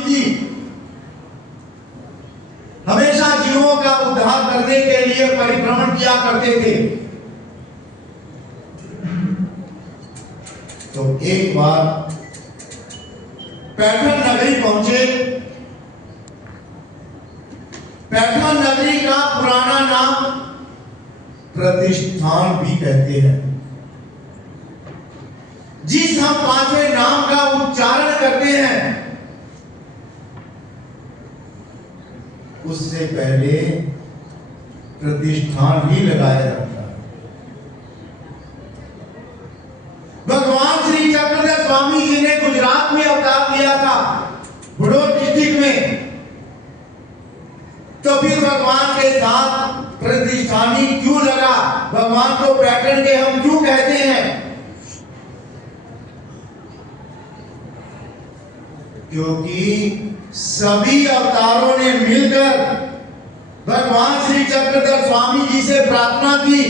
जी हमेशा जीवों का उद्धार करने के लिए परिभ्रमण किया करते थे। तो एक बार पैठन नगरी पहुंचे। पैठन नगरी का पुराना नाम प्रतिष्ठान भी कहते हैं। जिस हम पांचवें नाम का उच्चारण करते हैं उससे पहले प्रतिष्ठान ही लगाया जाता है। भगवान श्री चक्रधर स्वामी जी ने गुजरात में अवतार लिया था, भड़ोल डिस्ट्रिक्ट में। तो फिर भगवान के साथ प्रतिष्ठानी क्यों लगा? भगवान को पैठन के हम क्यों कहते हैं? क्योंकि सभी अवतारों ने मिलकर भगवान श्री चक्रधर स्वामी जी से प्रार्थना की,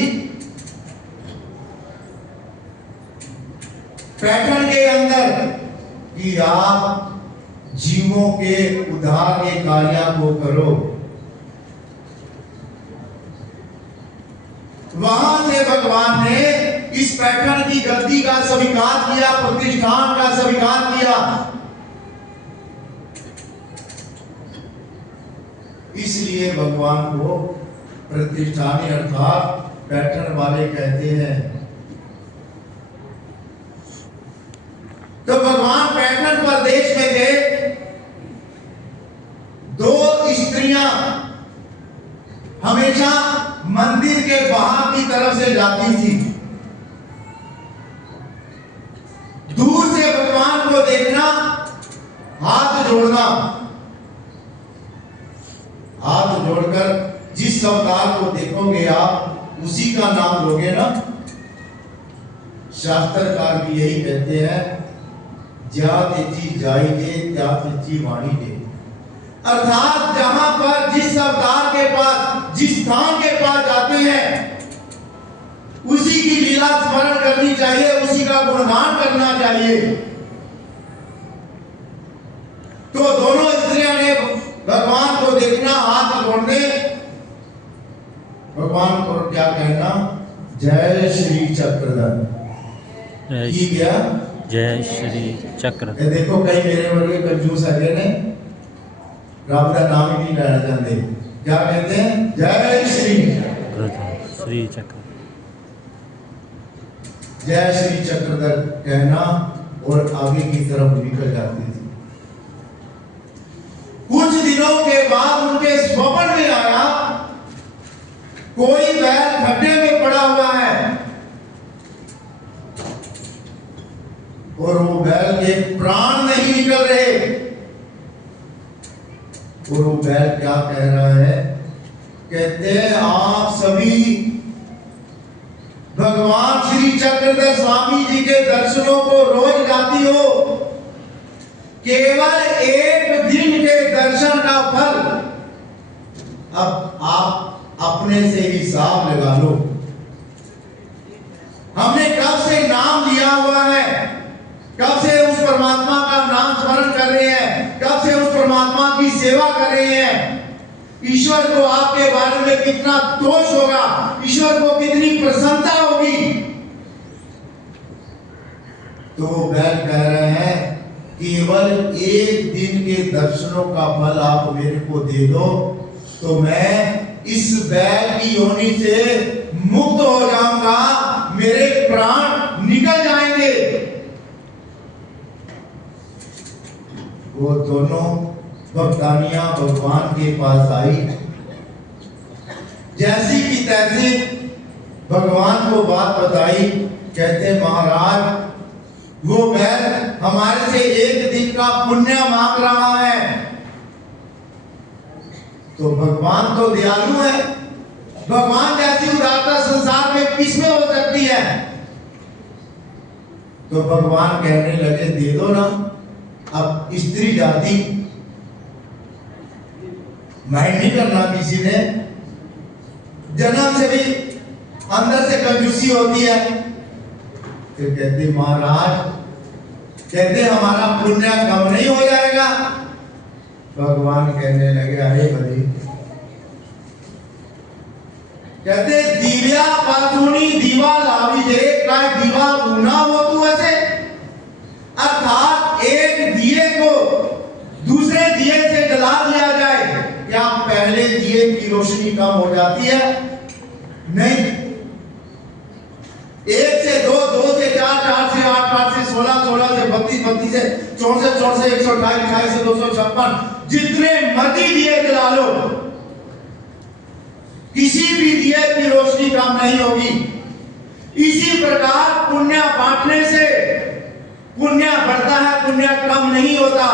पैठन के अंदर, कि आप जीवों के उद्धार के कार्य को करो। वहां से भगवान ने इस पैठन की गद्दी का स्वीकार किया, प्रतिष्ठान का स्वीकार किया। इसलिए भगवान को प्रतिष्ठानी अर्थात पैठन वाले कहते हैं। तो भगवान पैठन प्रदेश में थे। दो स्त्रियां हमेशा मंदिर के बाहर की तरफ से जाती थी। दूर से भगवान को देखना, हाथ जोड़ना, हाथ जोड़कर जिस अवतार को देखोगे आप उसी का नाम लोगे ना। शास्त्रकार भी यही कहते हैं, ज्या तेजी जाई दे त्या तेजी वाणी दे। अर्थात जहां पर जिस अवतार के पास, जिस स्थान के पास जाते हैं उसी की लीला स्मरण करनी चाहिए, उसी का गुणगान करना चाहिए। तो दोनों स्त्रियां ने भगवान को देखना, हाथ जोड़ने, भगवान को क्या कहना? जय श्री चक्रधर। क्या जय श्री चक्रधर। देखो कई मेरे वर्गे कंजूस है ने रब का नाम ही नहीं लेना चाहते। क्या कहते हैं? जय श्री श्री चक्रधर। जय श्री चक्रधर कहना और आगे की तरफ निकल जाती थी। कुछ दिनों के बाद उनके स्वप्न में आया कोई बैल खड्डे में पड़ा हुआ है और वो बैल के प्राण नहीं निकल रहे। और वो बैल क्या कह रहा है? कहते हैं, आप सभी भगवान श्री चक्रधर स्वामी जी के दर्शनों को रोज जाती हो, केवल एक दिन के दर्शन का फल अब आप अपने से हिसाब लगा लो। हमने कब से नाम लिया हुआ है, कब से उस परमात्मा का नाम स्मरण कर रहे हैं, कब से उस परमात्मा की सेवा कर रहे हैं। ईश्वर को आपके बारे में कितना दोष होगा, ईश्वर को कितनी प्रसन्नता होगी। तो बैल कह रहे हैं, केवल एक दिन के दर्शनों का फल आप मेरे को दे दो तो मैं इस बैल की योनि से मुक्त हो जाऊंगा, मेरे प्राण निकल जाएंगे। वो दोनों भक्तानियां भगवान के पास आई। जैसी की तैसी भगवान को बात बताई। कहते, महाराज वो बैल हमारे से एक दिन का पुण्य मांग रहा है। तो भगवान तो दयालु है, भगवान जैसी उदारता संसार में किसमें हो सकती है? तो भगवान कहने लगे, दे दो ना। अब स्त्री जाति माइंड नहीं करना किसी ने, जन्म से भी अंदर से कंजूसी होती है। फिर कहते, महाराज कहते हमारा पुण्य कम नहीं हो जाएगा? भगवान कहने लगे अरे भले, कहते दिव्या पातुनी दीवा लावी दे, काय दीवा ऊना हो तू ऐसे। अर्थात एक दिए को दूसरे दिए से जला दिया जाए, क्या पहले दिए की रोशनी कम हो जाती है? नहीं। एक से दो, दो से चार, चार से आठ, आठ से 16, 16 से 32, 32 से 64, 64 से 128, 28 से 256, जितने मर्जी दिए जला लो, किसी भी दिए की रोशनी कम नहीं होगी। इसी प्रकार पुण्य बांटने से पुण्य बढ़ता है, पुण्य कम नहीं होता।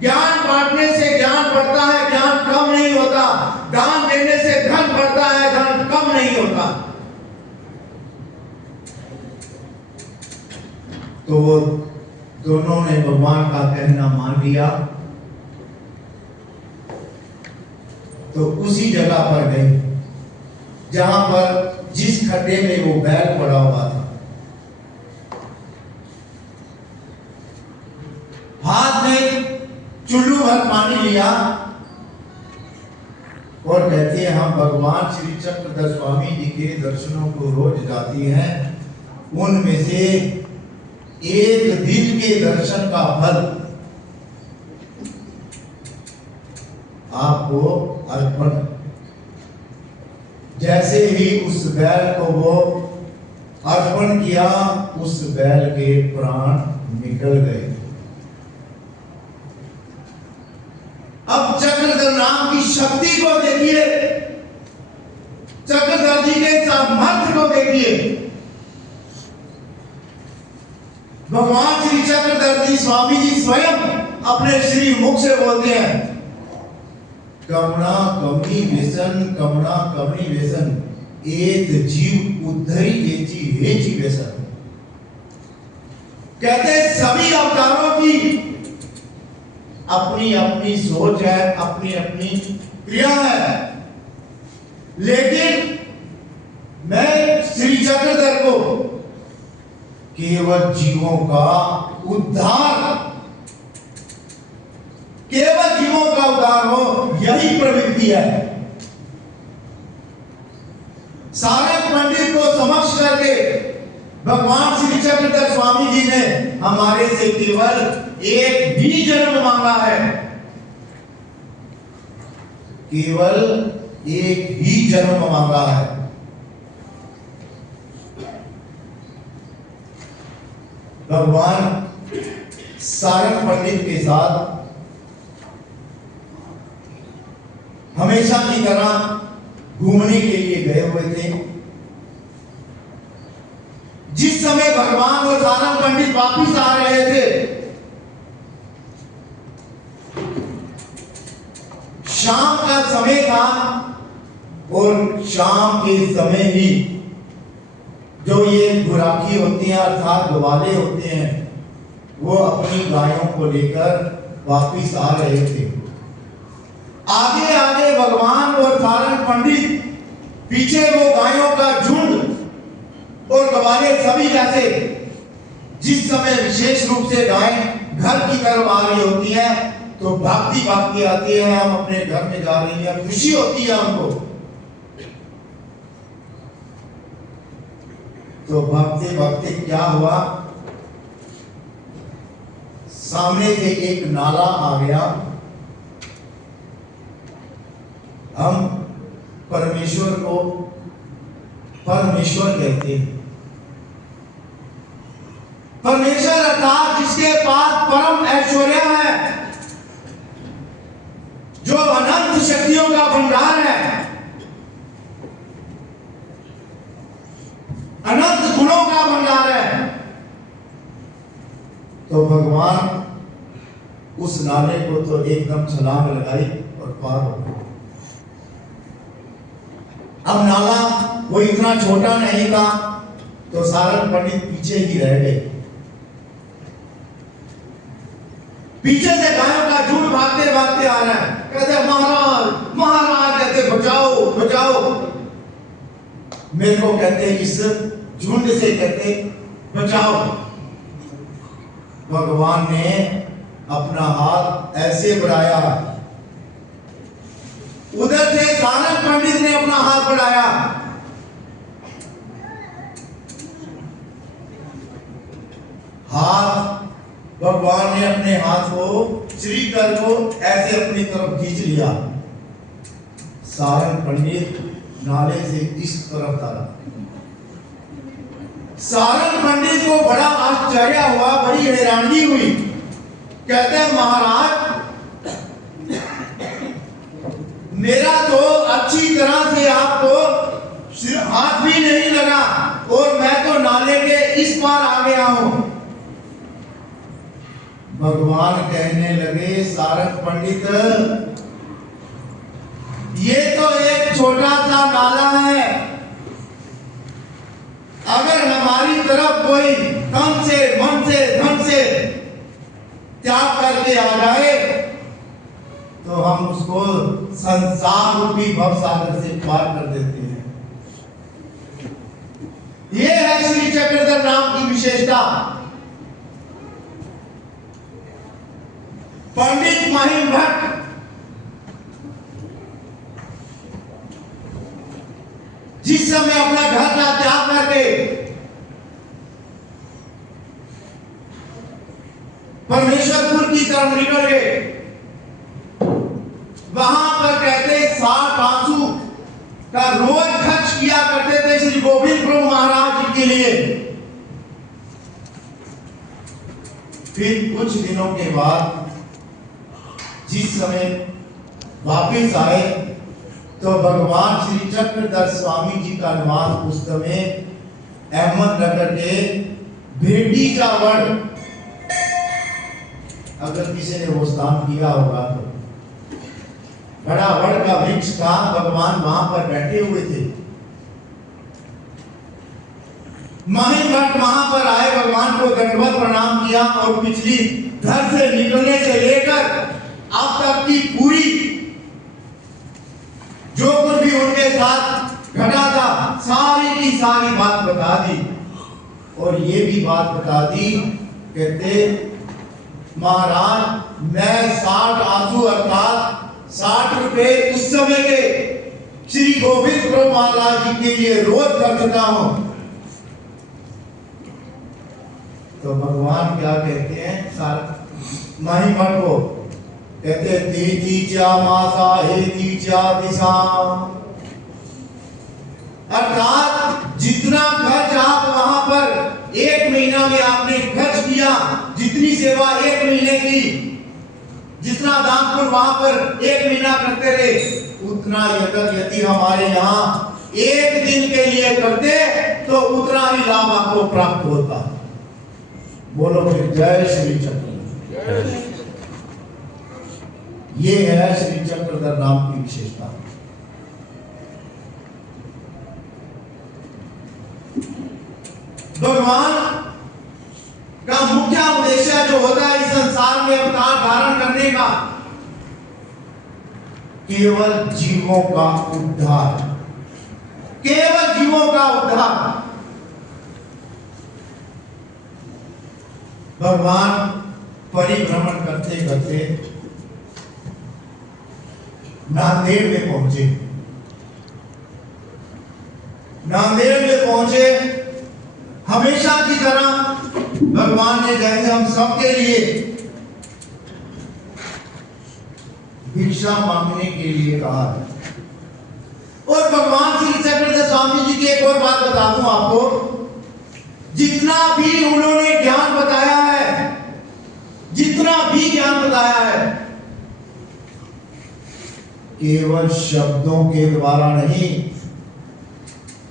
ज्ञान बांटने से ज्ञान बढ़ता है, ज्ञान कम नहीं होता। दान देने से धन बढ़ता है, धन कम नहीं होता। तो वो दोनों ने भगवान का कहना मान लिया, तो उसी जगह पर गए जहां पर जिस खड्डे में वो बैल पड़ा हुआ था। हाथ में चुल्लू भर पानी लिया और कहते हैं हम भगवान श्री चक्रधर स्वामी जी के दर्शनों को रोज जाती हैं, उनमें से एक दिन के दर्शन का फल आपको अर्पण। जैसे ही उस बैल को वो अर्पण किया, उस बैल के प्राण निकल गए। अब चक्रधर नाम की शक्ति को देखिए, चक्रधर जी के सामर्थ्य को देखिए। भगवान श्री चक्रधर जी स्वामी जी स्वयं अपने श्री मुख से बोलते हैं, कमना कमनी व्यसन, कमना कमनी व्यसन, एक जीव उद्धरी जेची हेची व्यसन। कहते सभी अवतारों की अपनी अपनी सोच है, अपनी अपनी क्रिया है, लेकिन मैं श्री चक्रधर को केवल जीवों का उद्धार, केवल जीवों का उद्धार हो, यही प्रवृत्ति है। सारंग पंडित को समक्ष करके भगवान श्री चक्रधर स्वामी जी ने हमारे से केवल एक ही जन्म मांगा है, केवल एक ही जन्म मांगा है। भगवान सारंग पंडित के साथ हमेशा की तरह घूमने के लिए गए हुए थे। जिस समय भगवान और सारंग पंडित वापिस आ रहे थे, शाम का समय था और शाम के समय ही जो ये गुराखी होती हैं अर्थात ग्वाले होते हैं, वो अपनी गायों को लेकर वापिस आ रहे थे। आगे आगे भगवान और सारंग पंडित, पीछे वो गायों का झुंड और ग्वाले सभी जैसे। जिस समय विशेष रूप से गाय घर की तरफ आ रही होती है तो भागती भागती आती है, हम अपने घर में जा रही हैं, खुशी होती है हमको। तो भागते भागते क्या हुआ, सामने से एक नाला आ गया। हम परमेश्वर को परमेश्वर कहते हैं। परमेश्वर अर्थात जिसके पास परम ऐश्वर्य है, जो अनंत शक्तियों का भंडार है, अनंत गुणों का भंडार है। तो भगवान उस नाले को तो एकदम छलांग लगाई और पार हो गए। अब नाला वो इतना छोटा नहीं था, तो सारंग पंडित पीछे ही रह गए। पीछे से गायों का झुंड भागते भागते आ रहा है, कहते महाराज महाराज, कहते बचाओ बचाओ। मेरे को कहते इस झुंड से कहते बचाओ। भगवान ने अपना हाथ ऐसे बढ़ाया, उधर से सारंग पंडित ने अपना हाथ बढ़ाया। हाथ भगवान ने अपने हाथ को श्रीकर को ऐसे अपनी तरफ खींच लिया। सारंग पंडित नाले से इस तरफ था। सारंग पंडित को बड़ा आश्चर्य हुआ, बड़ी हैरानी हुई। कहते हैं महाराज, मेरा तो अच्छी तरह से आपको हाथ भी नहीं लगा और मैं तो नाले के इस पार आ गया हूं। भगवान कहने लगे, सारंग पंडित, ये तो एक छोटा सा नाला है। अगर हमारी तरफ कोई तन से, मन से, धन से त्याग करके आ जाए तो हम उसको संसार रूपी भव सागर से पार कर देते हैं। ये है श्री चक्रधर नाम की विशेषता। पंडित महिम भट्ट जिस समय अपना घर का त्याग करके परमेश्वरपुर की तरफ निकल गए, वहां पर कहते 60 आंसू का रोज खर्च किया करते थे श्री गोविंद प्रभु महाराज जी के लिए। फिर कुछ दिनों के बाद जिस समय वापिस आए तो भगवान श्री चक्रधर स्वामी जी का निवास उस समय अहमदनगर के भेंडी का वड़, अगर किसी ने वो स्थान किया होगा तो बड़ा वड़ का वृक्ष था, भगवान वहां पर बैठे हुए थे। महिम भट्ट वहां पर आए, भगवान को दंडवत प्रणाम किया और पिछली घर से निकलने से लेकर अब तक की पूरी जो कुछ भी उनके साथ घटा था सारी की सारी बात बता दी। और ये भी बात बता दी, कहते महाराज मैं 60 आंसू अर्थात 60 रुपए उस समय के श्री गोविंद प्रभु महाराज जी के लिए रोज खर्चता हूं। तो भगवान क्या कहते हैं महिम भट्ट को, कहते तीजा मासा हे तीजा दिशा, अर्थात जितना खर्च आप वहां पर 1 महीना में आपने खर्च किया, जितनी सेवा 1 महीने की, जितना दान पुण्य वहां पर 1 महीना करते रहे, उतना यदि हमारे यहाँ 1 दिन के लिए करते तो उतना ही लाभ आपको प्राप्त होता। बोलो फिर जय श्री चक्रधर। ये है श्री चक्रधर नाम की विशेषता। भगवान का मुख्य उद्देश्य जो होता है इस संसार में अवतार धारण करने का, केवल जीवों का उद्धार, केवल जीवों का उद्धार। भगवान परिभ्रमण करते करते नांदेड़ में पहुंचे। नांदेड़ में पहुंचे, हमेशा की तरह भगवान ने जैसे हम सबके लिए भिक्षा मांगने के लिए कहा है। और भगवान श्री चक्रधर स्वामी जी की एक और बात बता दूं आपको, जितना भी उन्होंने ज्ञान बताया है, जितना भी ज्ञान बताया है, केवल शब्दों के द्वारा नहीं,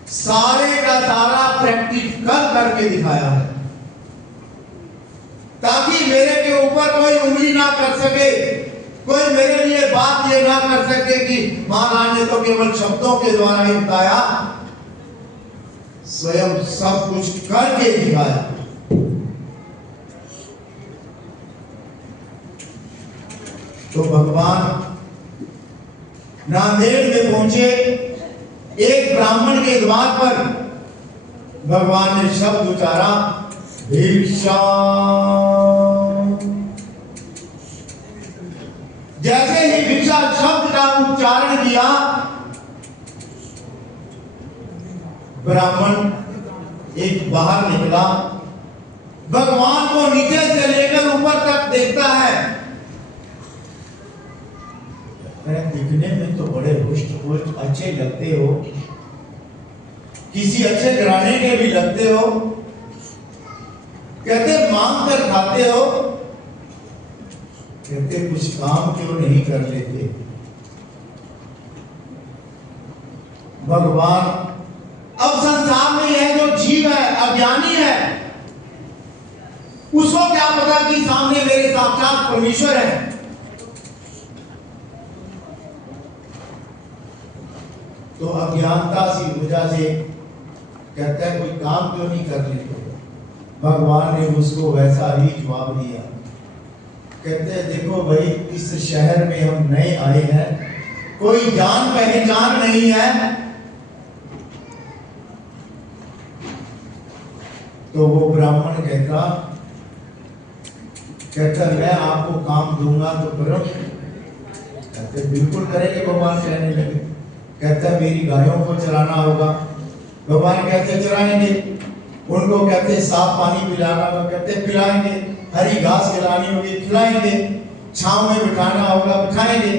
सारे का सारा प्रैक्टिकल करके दिखाया है, ताकि मेरे के ऊपर कोई उंगली ना कर सके, कोई मेरे लिए बात ये ना कर सके कि महाराज ने तो केवल शब्दों के द्वारा ही बताया, स्वयं सब कुछ करके दिखाया। तो भगवान नांदेड़ में पहुंचे, एक ब्राह्मण के द्वार पर भगवान ने शब्द उचारा, भिक्षा। जैसे ही भिक्षा शब्द का उच्चारण किया, ब्राह्मण एक बाहर निकला, भगवान को नीचे से लेकर ऊपर तक देखता है। दिखने में तो बड़े हुष्ट पुष्ट अच्छे लगते हो, किसी अच्छे घराने के भी लगते हो, कहते मांग कर खाते हो, कहते कुछ काम क्यों नहीं कर लेते। भगवान, अब संसार में यह जो जीव है अज्ञानी है, उसको क्या पता कि सामने मेरे साक्षात परमेश्वर है। तो अज्ञानता सी वजह से कहता है कोई काम क्यों नहीं कर लेते। भगवान ने उसको वैसा ही जवाब दिया, कहते हैं देखो भाई, इस शहर में हम नए आए हैं, कोई जान पहचान नहीं है, तो वो ब्राह्मण कहता मैं आपको काम दूंगा तो करो। कहते बिल्कुल करेंगे। भगवान कहने लगे, कहता मेरी गायों को चराना होगा। भगवान कहते चराएंगे। उनको कहते साफ पानी पिलाना होगा, कहते पिलाएंगे। हरी घास खिलानी होगी, खिलाएंगे। छांव में बिठाना होगा, बिठाएंगे।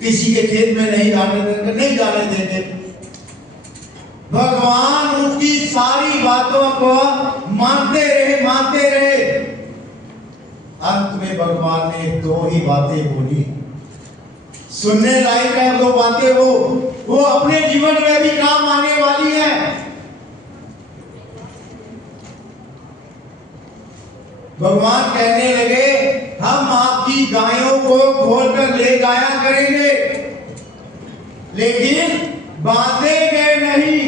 किसी के खेत में नहीं जाने देंगे, नहीं जाने देंगे। भगवान उनकी सारी बातों को मानते रहे। अंत में भगवान ने दो ही बातें बोली, सुनने लायक है दो बातें, वो अपने जीवन में भी काम आने वाली है। भगवान कहने लगे, हम आपकी गायों को खोलकर ले जाया करेंगे, लेकिन बांधेंगे नहीं,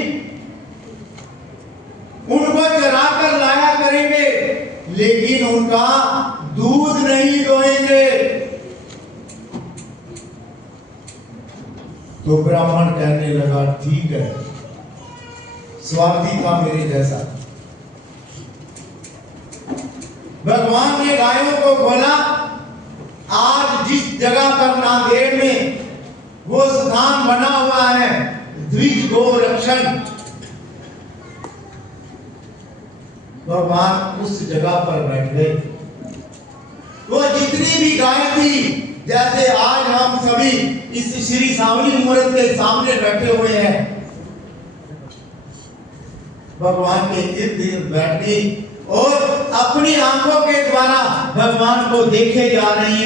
उनको चरा कर लाया करेंगे, लेकिन उनका दूध नहीं दोएंगे। तो ब्राह्मण कहने लगा ठीक है, स्वार्थी था मेरे जैसा। भगवान ने गायों को बोला, आज जिस जगह पर नांदेड़ में वो स्थान बना हुआ है द्विज गो रक्षण, भगवान उस जगह पर बैठ गए। वो जितनी भी गाय थी, जैसे आज हम सभी इस श्री सावली मुहूर्त के सामने बैठे हुए हैं, भगवान के इर्द गिर्द बैठ गई और अपनी आंखों के द्वारा भगवान को देखे जा रही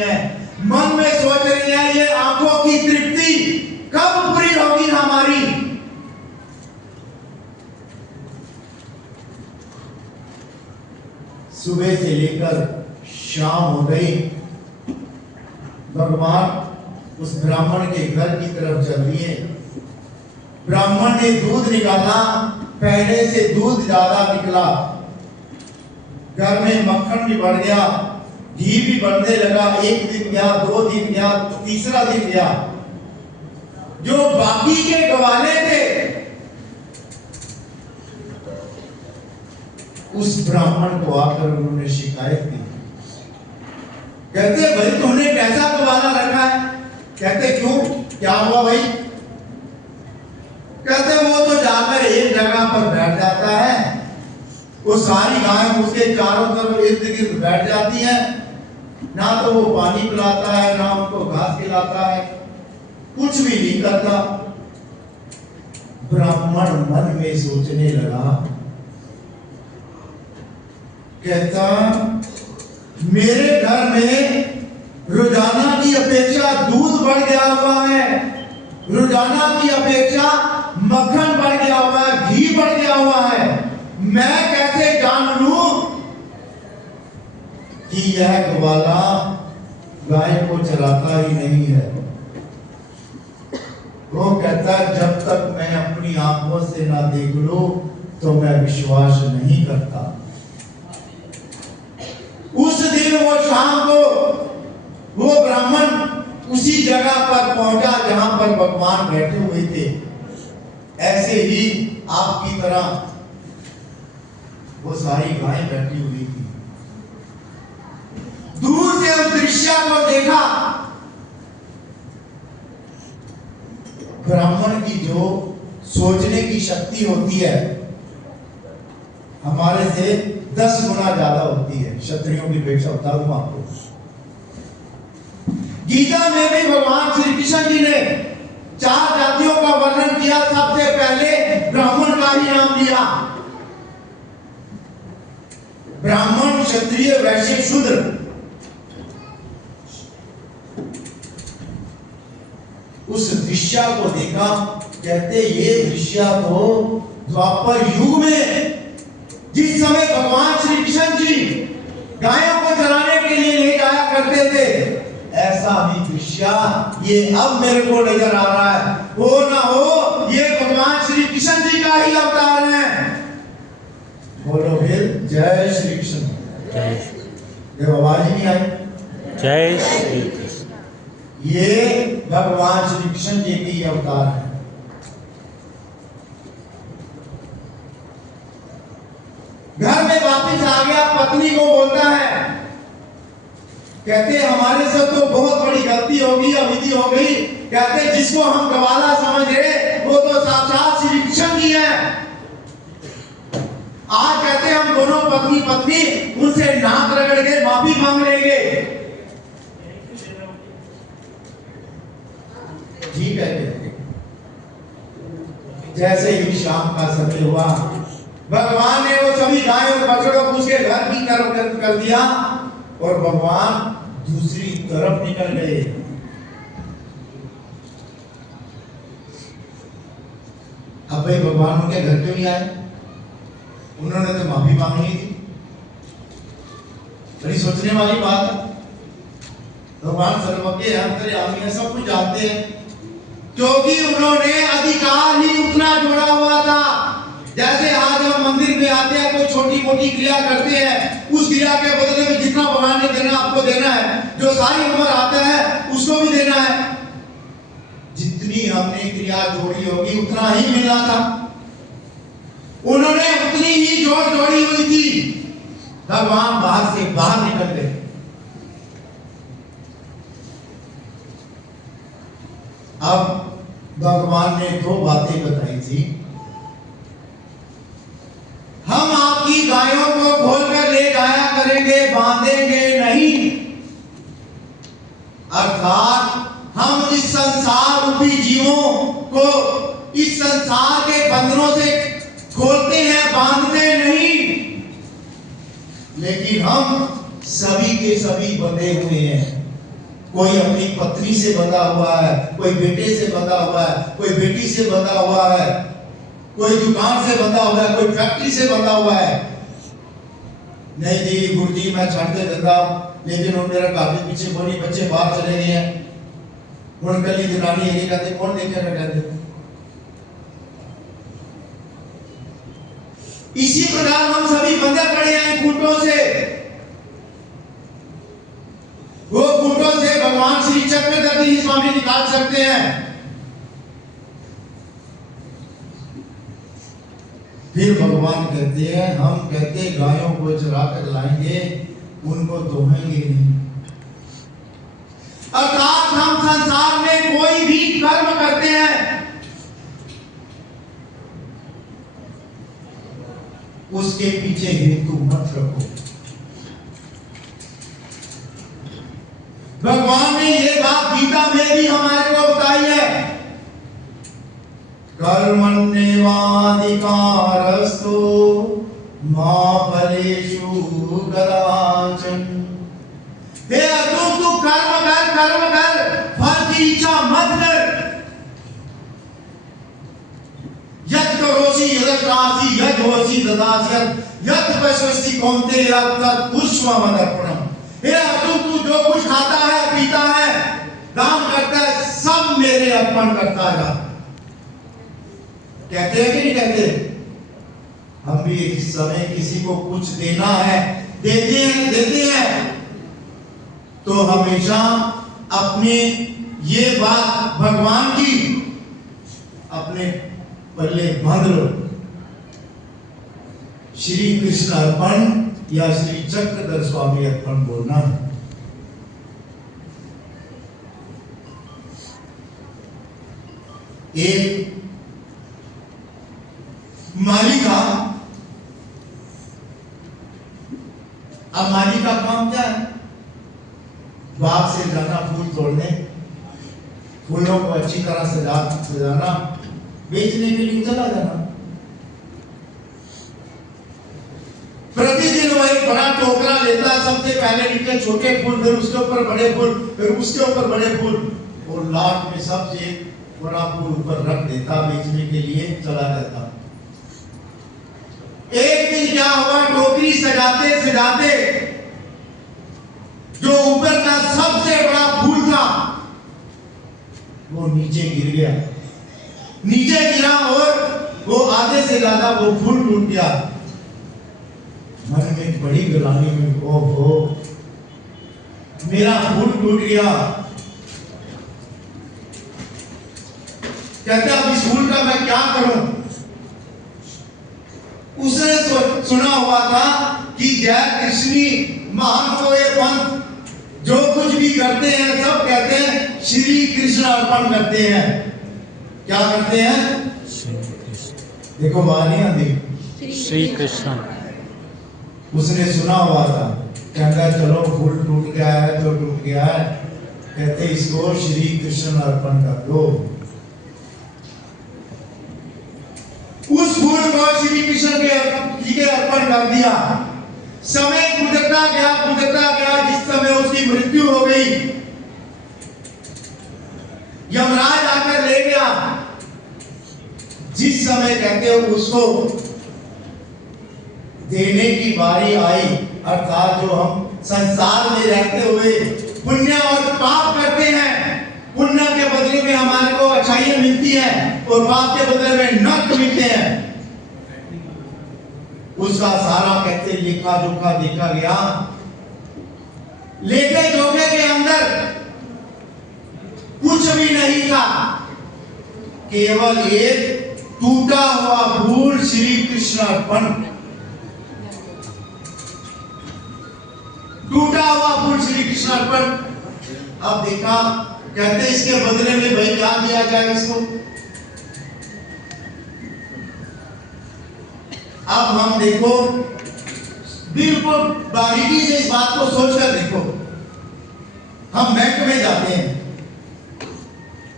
है। मन में सोच रही है, ये आंखों की तृप्ति कब पूरी होगी हमारी। सुबह से लेकर शाम हो गई, भगवान उस ब्राह्मण के घर की तरफ चल दिए। ब्राह्मण ने दूध निकाला, पहले से दूध ज्यादा निकला, घर में मक्खन भी बढ़ गया, घी भी बढ़ने लगा। एक दिन गया, 2 दिन गया, तीसरा दिन गया। जो बाकी के गवाले थे, उस ब्राह्मण को आकर उन्होंने शिकायत की। कहते भाई तुमने कैसा गवाला रखा है? कहते क्यों, क्या हुआ भाई? कहते वो तो जाकर एक जगह पर बैठ जाता है, वो सारी गायें उसके चारों तरफ इर्द गिर्द बैठ जाती हैं, ना तो वो पानी पिलाता है, ना उनको घास खिलाता है, कुछ भी नहीं करता। ब्राह्मण मन में सोचने लगा, कहता मेरे घर में रोजाना की अपेक्षा दूध बढ़ गया हुआ है, रोजाना की अपेक्षा मक्खन बढ़ गया हुआ है, घी बढ़ गया हुआ है। मैं कैसे जान लूं कि यह ग्वाला गाय को चराता ही नहीं है। वो कहता जब तक मैं अपनी आंखों से ना देख लूं तो मैं विश्वास नहीं करता। उस दिन वो शाम को वो ब्राह्मण उसी जगह पर पहुंचा जहां पर भगवान बैठे हुए थे। ऐसे ही आपकी तरह वो सारी गायें बैठी हुई थी। दूर से उस दृश्य को देखा ब्राह्मण की जो सोचने की शक्ति होती है हमारे से 10 गुना ज्यादा होती है क्षत्रियों की अपेक्षा। बता दूं आपको, गीता में भी भगवान श्री कृष्ण जी ने 4 जातियों का वर्णन किया। सबसे पहले ब्राह्मण का ही नाम लिया। ब्राह्मण, क्षत्रिय, वैश्य, शूद्र। उस दृश्य को देखा, कहते ये दृश्य तो द्वापर युग में जिस समय भगवान श्री कृष्ण जी गायों को चराने के लिए ले जाया करते थे, ऐसा ही दृश्य ये अब मेरे को नजर आ रहा है। हो ना हो ये भगवान श्री कृष्ण जी का ही अवतार है। बोलो फिर जय श्री कृष्ण। जय ये आवाज नहीं आई? जय श्री कृष्ण। ये भगवान श्री कृष्ण जी की अवतार है। घर में वापिस आ गया, पत्नी को बोलता है, कहते हमारे से तो बहुत बड़ी गलती होगी, अविधि हो गई। कहते जिसको हम गवाला समझ रहे वो तो साक्षात श्री कृष्ण जी है। आज कहते हम दोनों पत्नी पत्नी उनसे नाक रगड़ के माफी मांग लेंगे। ठीक है। जैसे ही शाम का समय हुआ, भगवान ने वो सभी गायों और बछड़ों को उसके घर की तरफ कर दिया और भगवान दूसरी तरफ निकल गए। अब भाई भगवान उनके घर क्यों नहीं आए? उन्होंने तो माफी मांगनी थी। बड़ी सोचने वाली बात है। भगवान सर्वज्ञ अंतर्यामी है, सब कुछ जानते हैं, क्योंकि उन्होंने अधिकार ही उतना जोड़ा हुआ था। जैसे आज हम मंदिर में आते हैं, कोई छोटी मोटी क्रिया करते हैं, उस क्रिया के बदले में जितना भगवान ने देना आपको देना है, जो सारी उम्र आता है उसको भी देना है। जितनी हमने क्रिया जोड़ी होगी उतना ही मिलना था। उन्होंने उतनी ही जोड़ी हुई थी। भगवान बाहर से बाहर निकल गए। अब भगवान ने 2 बातें बताई थी। हम आपकी गायों को खोलकर ले जाया करेंगे, बांधेंगे नहीं। अर्थात हम इस संसार रूपी जीवों को इस संसार के बंधनों से खोलते हैं, बांधते नहीं। लेकिन हम सभी के सभी बंधे हुए हैं। कोई अपनी पत्नी से बंधा हुआ है, कोई बेटे से बंधा हुआ है, कोई बेटी से बंधा हुआ है, कोई दुकान से बंधा हुआ है, कोई फैक्ट्री से बंधा हुआ है। नहीं जी गुरुजी मैं छाड़ते धंधा, लेकिन वो मेरा काफी पीछे बोली बच्चे बाहर चले गए हैं। कल ही दुरानी है कहते कौन देखेगा कहते। इसी प्रकार हम सभी बंधे पड़े हैं खूंटों से। वो खूंटों से भगवान श्री चक्रधर स्वामी निकाल सकते हैं। फिर भगवान कहते हैं, हम कहते गायों को चरा कर लाएंगे, उनको दोहेंगे नहीं। अर्थात हम संसार में कोई भी कर्म करते हैं, उसके पीछे हेतु मत रखो। भगवान ने ये बात गीता में भी हमारे को बताई है। कर्मण्येवाधिकारस्तु मा फलेषु कदाचन। हे अर्जुन तू कर्म कर, फल की इच्छा मत कर। यत् करोषि यदत्रासि यज्होषि ददासि यत् पश्यसि कौन्तेय तत् पुष्पमदर्पणम्। हे अर्जुन तू जो कुछ खाता है, पीता है, दान करता है, सब मेरे अर्पण करता है। कहते हैं कि नहीं कहते? हम भी इस समय किसी को कुछ देना है, देते हैं तो हमेशा अपने ये बात भगवान की अपने पल्ले बांध लो। श्री कृष्ण अर्पण या श्री चक्रधर स्वामी अर्पण बोलना है। एक माली था। अब माली का काम क्या है? बाग से जाना, फूल तोड़ने, फूलों को अच्छी तरह सजाना, बेचने के लिए चला जाना। प्रतिदिन वो एक बड़ा टोकरा लेता, सबसे पहले नीचे छोटे फूल, फिर उसके ऊपर बड़े फूल, फिर उसके ऊपर बड़े फूल, और लास्ट में सबसे बड़ा फूल ऊपर रख देता, बेचने के लिए चला जाता। एक दिन क्या हुआ, टोकरी सजाते सजाते जो ऊपर का सबसे बड़ा फूल था वो नीचे गिर गया। नीचे गिरा और वो आधे से ज्यादा वो फूल टूट गया। मन में बड़ी गिलानी में, ओहो मेरा फूल टूट गया। कहते अब इस फूल का मैं क्या करूं? उसने सुना हुआ था कि जय कृष्णी महान को ये पंथ जो कुछ भी करते हैं सब कहते हैं श्री कृष्ण अर्पण करते हैं। क्या करते हैं? देखो वाणी आदि श्री कृष्ण। उसने सुना हुआ था, कहता चलो फूल टूट गया है तो टूट गया है, कहते इसको श्री कृष्ण अर्पण कर दो। उस फूल को श्री कृष्ण के अर्पण कर दिया। समय गुजरता गया, जिस समय उसकी मृत्यु हो गई, यमराज आकर ले गया। जिस समय कहते हो उसको देने की बारी आई, अर्थात जो हम संसार में रहते हुए पुण्य और पाप करते हैं, पुण्य के बदले में हमारे को अच्छाइयां मिलती हैं और पाप के बदले में नरक मिलते हैं। उसका सारा कहते लेखा जोखा देखा गया। लेखे जोखे के अंदर कुछ भी नहीं था, केवल एक टूटा हुआ फूल श्री कृष्ण अर्पण। टूटा हुआ फूल श्री कृष्ण अर्पण। अब देखा, कहते इसके बदले में भाई क्या दिया जाए इसको। अब हम देखो, बिल्कुल बारीकी से इस बात को सोचकर देखो। हम बैंक में जाते हैं,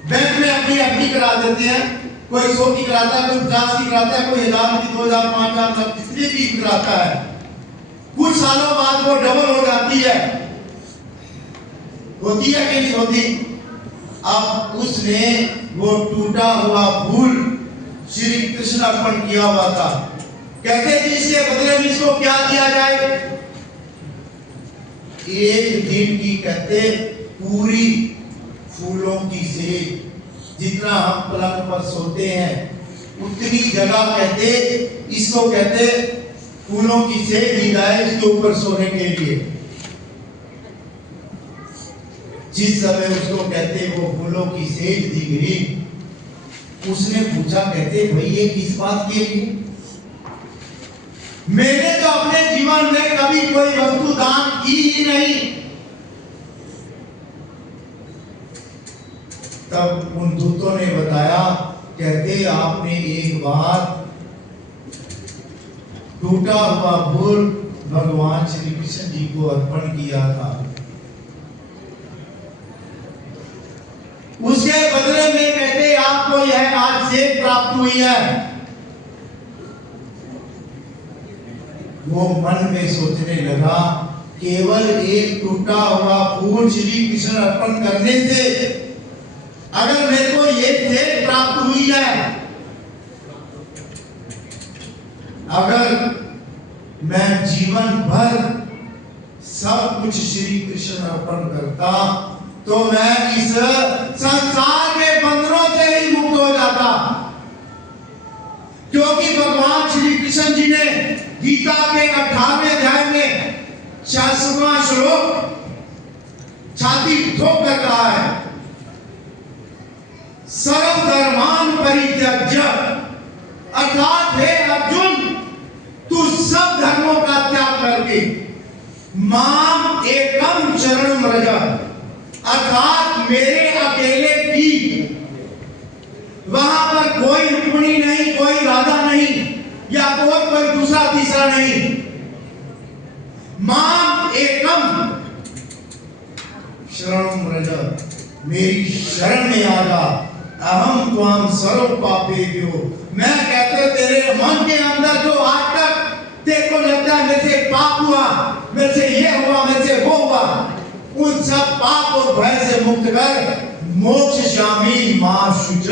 बैंक में अपनी एफडी करा देते हैं। कोई 100 की कराता है, कोई 50 की कराता है, कोई 1000 की, 2000, 5000, जितनी भी कराता है। कुछ सालों बाद वो डबल हो जाती है, होती है कि नहीं होती? अब उसने वो टूटा हुआ फूल श्री कृष्ण अर्पण किया हुआ था। कहते कि इसके बदले में इसको क्या दिया जाए? एक दिन की कहते पूरी फूलों की सेज, जितना हम पलंग पर सोते हैं उतनी जगह कहते इसको कहते फूलों की सेज दी जाए इसके ऊपर सोने के लिए। जिस समय उसको कहते वो फूलों की सेज दी गई, उसने पूछा कहते भाई ये किस बात के लिए? मैंने तो अपने जीवन में कभी कोई वस्तु दान की ही नहीं। तब उन दूतों ने बताया, कहते आपने एक बार टूटा हुआ फूल भगवान श्री कृष्ण जी को अर्पण किया था, उसके बदले में कहते आपको यह आज सेध प्राप्त हुई है। वो मन में सोचने लगा, केवल एक टूटा हुआ फूल श्री कृष्ण अर्पण करने से अगर मेरे को ये सेध प्राप्त हुई है, अगर मैं जीवन भर सब कुछ श्री कृष्ण अर्पण करता तो मैं इस संसार के बंधनों से ही मुक्त हो जाता। क्योंकि भगवान श्री कृष्ण जी ने गीता के 18वें अध्याय में 66वां श्लोक छाती ठोक कर कहा है, सर्वधर्मान परित्यज्य, अर्थात हे अर्जुन तू सब धर्मों का त्याग करके माम एकम शरणं व्रज, अर्थात मेरे अकेले की वहां पर कोई रुक्मिणी नहीं, कोई राधा नहीं, या कोई दूसरा तीसरा नहीं। माम एकम शरणम व्रज, मेरी शरण में आ जा। अहम त्वाम सर्व पापेभ्यो, मैं कहते तेरे मन के अंदर जो आज तक तेरे को लगता है मेरे से पाप हुआ, मेरे से ये हुआ, मेरे से वो हुआ, उन सब पाप और भय से मुक्त कर मोक्षयामि मां शुच,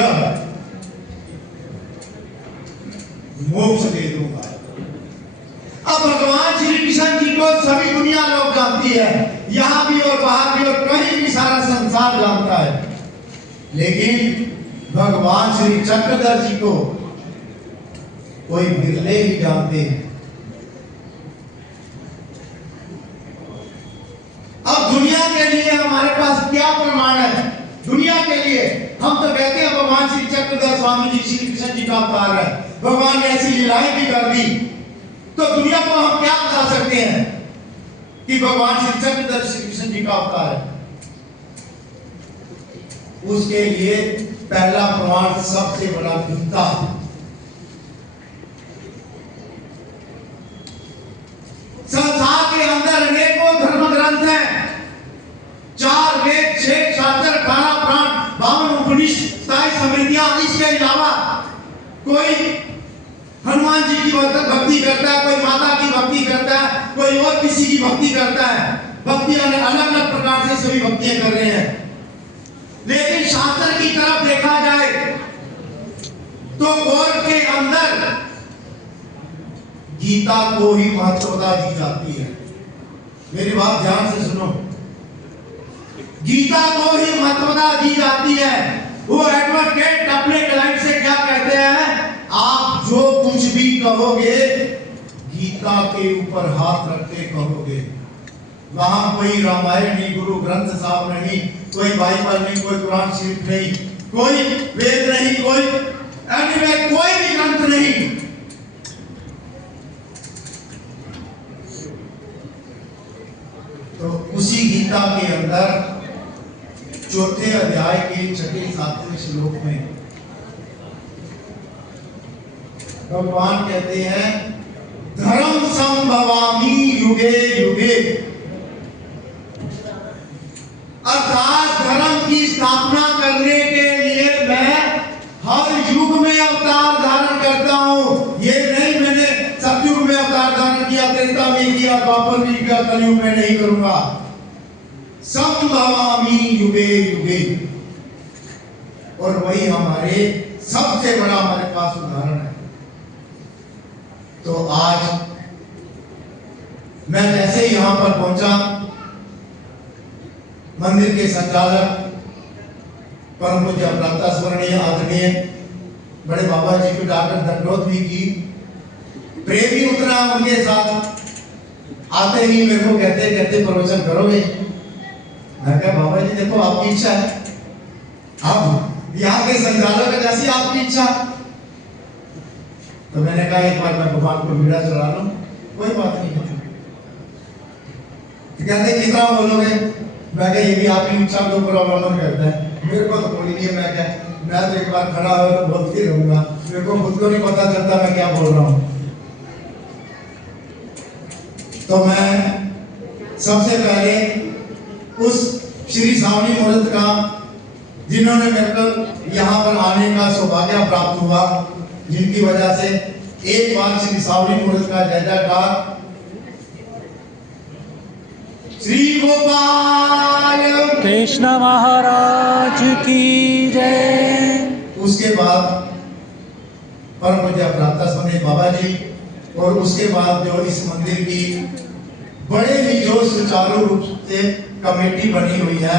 मोक्ष दे दूंगा। अब भगवान श्री कृष्ण जी को सभी दुनिया लोग जानती है, यहां भी और बाहर भी और कहीं भी सारा संसार जानता है, लेकिन भगवान श्री चक्रधर जी को कोई बिरले ही जानते हैं। अब दुनिया के लिए हमारे पास क्या प्रमाण है? दुनिया के लिए हम तो कहते हैं भगवान श्री चक्रधर स्वामी जी श्री कृष्ण जी का अवतार है, भगवान ने ऐसी लीलाएं भी कर दी, तो दुनिया को हम क्या बता सकते हैं कि भगवान श्री चक्रधर श्री कृष्ण जी का अवतार है? उसके लिए पहला प्रमाण सबसे बड़ा गीता। संसार के अंदर अनेकों धर्म ग्रंथ हैं, 4 वेद, 6 शास्त्र, 18 पुराण, 52 उपनिषद, 27 स्मृतियां। इसके अलावा कोई हनुमान जी की भक्ति करता है, कोई माता की भक्ति करता है, कोई और किसी की भक्ति करता है। भक्तियां अलग अलग प्रकार से सभी भक्तियां कर रहे हैं, लेकिन शास्त्र की तरफ देखा जाए तो गौर के अंदर गीता को ही महत्वता दी जाती है। मेरी बात ध्यान से सुनो, गीता को ही महत्वता दी जाती है। वो एडवोकेट अपने क्लाइंट से क्या कहते हैं? आप जो कुछ भी कहोगे गीता के ऊपर हाथ रख के कहोगे। वहां कोई रामायण नहीं, गुरु ग्रंथ साहब नहीं, कोई बाइबल नहीं, कोई कुरान शरीफ नहीं, कोई वेद नहीं, कोई कोई भी ग्रंथ नहीं। तो उसी गीता के अंदर 4थे अध्याय के 6-7वें श्लोक में भगवान कहते हैं, धर्म संभवामि युगे युगे, अर्थात धर्म की स्थापना करने के लिए मैं हर युग में अवतार धारण करता हूं। ये नहीं मैंने सतयुग में अवतार धारण किया, त्रेता में किया, द्वापर में किया, कलयुग में नहीं करूंगा। संभवामि युगे युगे, और वही हमारे सबसे बड़ा हमारे पास उदाहरण है। तो आज मैं जैसे यहां पर पहुंचा, मंदिर के संचालक परम पूज्य प्रातः स्मरणीय आदरणीय बड़े बाबा जी को जाकर दंडोत भी की, प्रेम भी उतना उनके साथ। आते ही मेरे को कहते प्रवचन करोगे? मैं कहा बाबा जी देखो आपकी इच्छा है, अब यहाँ के संचालक है जैसी आपकी इच्छा। तो मैंने कहा एक बार मैं भगवान को वीड़ा चढ़ा लूं, कोई बात नहीं है। कहते कितना बोलोगे? मैं कहा ये भी आपकी इच्छा के ऊपर अवलंबन करता है, मेरे को तो बोली नहीं है। मैं तो एक बार खड़ा हो तो बोलते ही रहूंगा, मेरे को खुद को नहीं पता चलता मैं क्या बोल रहा हूँ। तो मैं सबसे पहले उस श्री सावनी मुहूर्त का, जिन्होंने मेरे को यहाँ पर आने का सौभाग्य प्राप्त हुआ, जिनकी वजह से एक बार श्री सावनी मुहूर्त का जय जयकार श्री गोपाल कृष्ण महाराज की जय। उसके बाद परम पूज्य प्रातः स्मरणीय बाबा जी, और उसके बाद जो इस मंदिर की बड़े ही जो सुचारू रूप से कमेटी बनी हुई है।